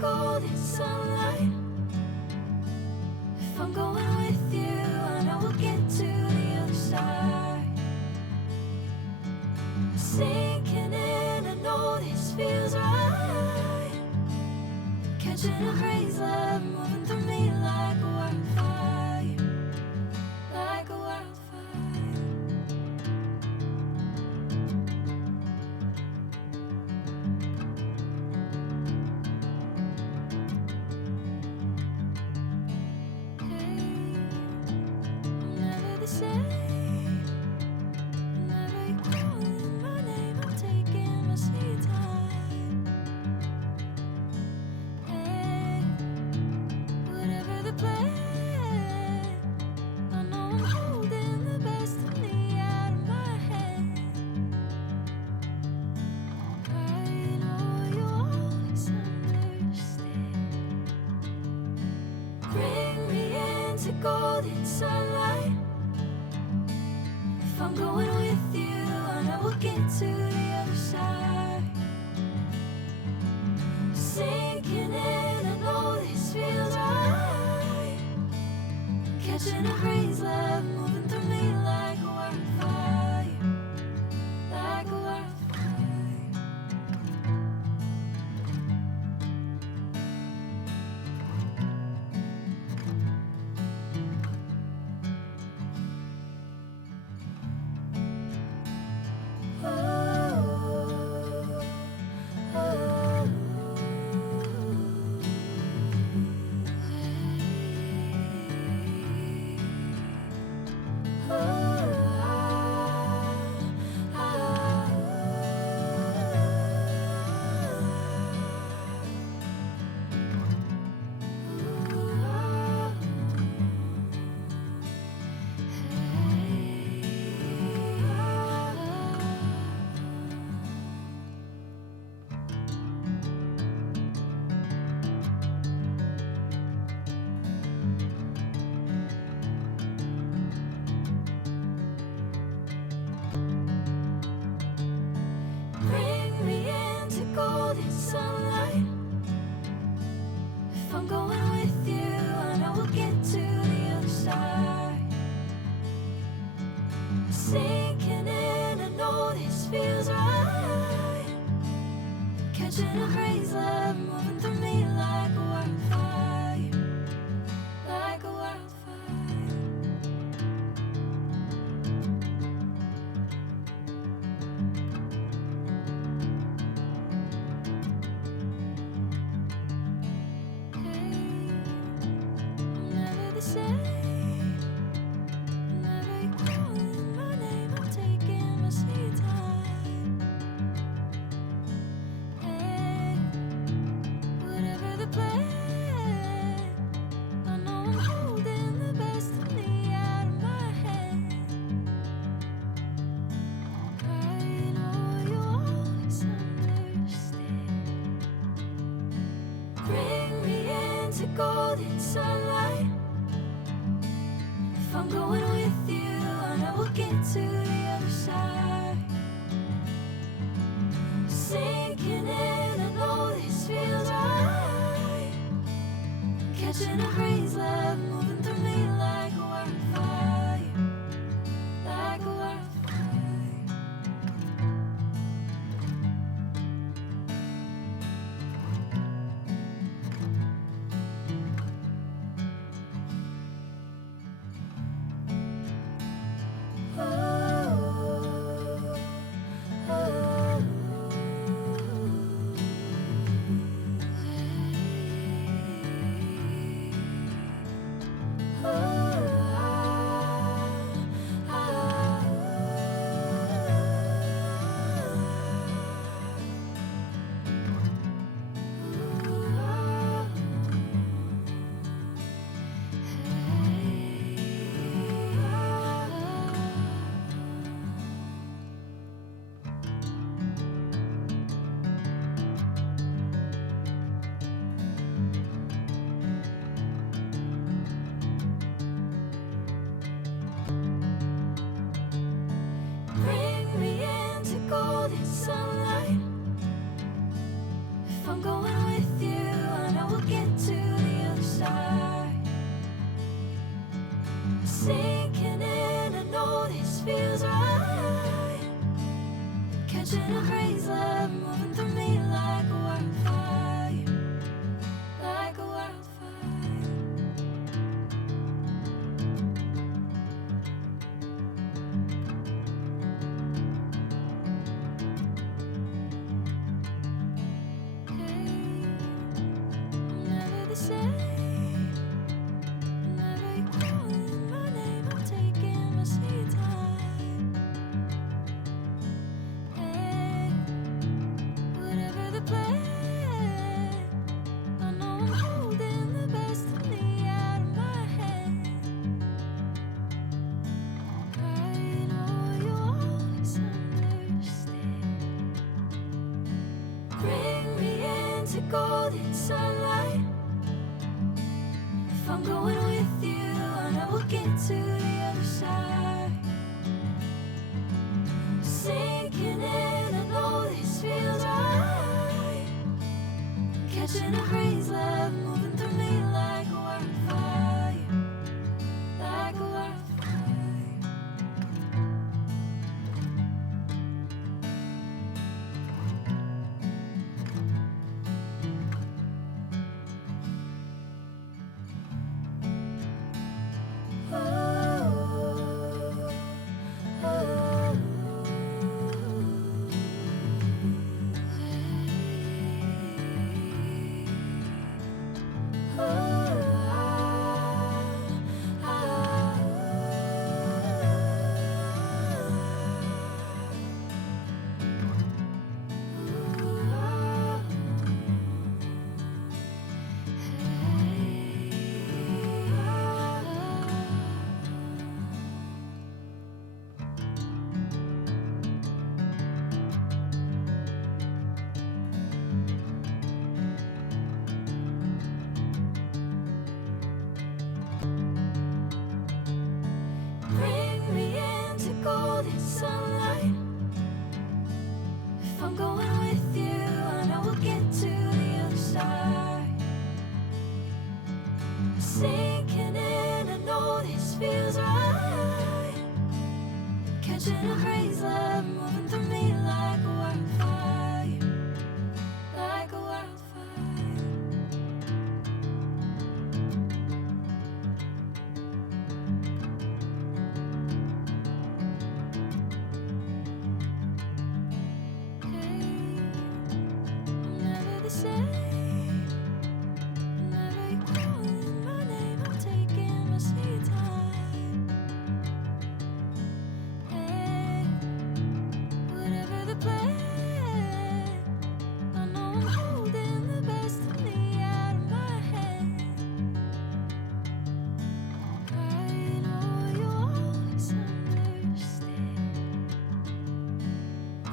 golden sunlight. If I'm going with you, I know we'll get to the other side. Sinking in, I know this feels right. Catching a breeze, love moving through me like a wildfire, like a wildfire. Golden sunlight. If I'm going with you, I know we'll get to the other side. Sinking in, I know this feels right. Catching a breeze, love moving through me like a wildfire, like a wildfire. Golden sunlight. If I'm going with you, I know we'll get to the other side. Sinking in, I know this feels right. Catching a breeze, love moving through me like a wildfire, like a wildfire. Golden sunlight. If I'm going with you, I know we'll get to the other side. Sinking in, I know this feels right. Catching a breeze, love moving through me like a wildfire, like a wildfire. golden sunlight. If I'm going with you, I know catching a breeze, love moving through me like a wildfire, like a wildfire. Hey, I'm never the same. Whenever you're calling my name, I'm taking my sweet time. Hey, whatever the plan, I know I'm holding the best of me out of my hand. I know you always understand. Bring me into golden sunlight. If I'm going with you, I know we'll get to the other side. Sinking in, I know this feels right. Catching a breeze, love moving through me like a wildfire, like a wildfire. Bring me into golden sunlight. If I'm going with you, I know we'll get to the other side. Sinking in, I know this feels right. Catching a breeze, love moving through me like a wildfire, like a wildfire. Hey, I'm never the same. Whenever you're calling my name, I'm taking my sweet time. Hey, whatever the plan, I know I'm holding the best of me out of my hand. I know you always understand.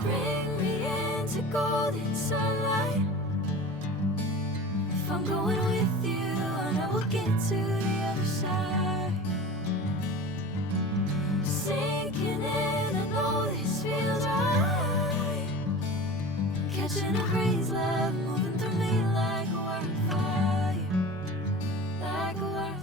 Bring me into golden sunlight. If I'm going with you, I know we'll get to the other side. Sinking in, I know this feels right. Catching a breeze, love moving through me like a wildfire, like a wildfire.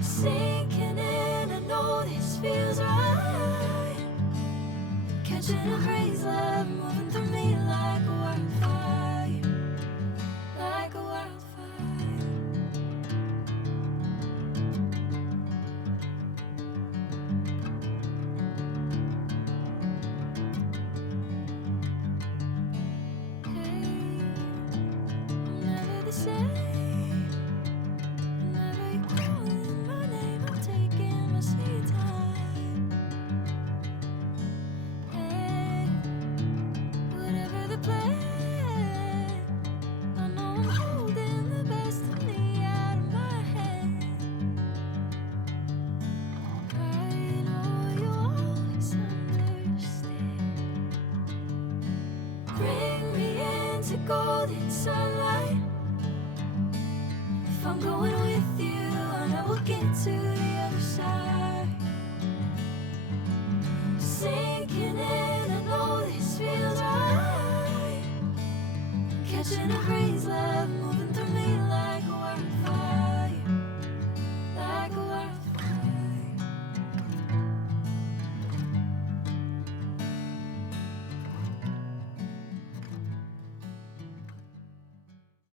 Sinking in, I know this feels right. Catching a breeze, love moving through me like a wildfire, like golden sunlight. If I'm going with you, I know we'll get to the other side. Sinking in, I know this feels right. Catching a break.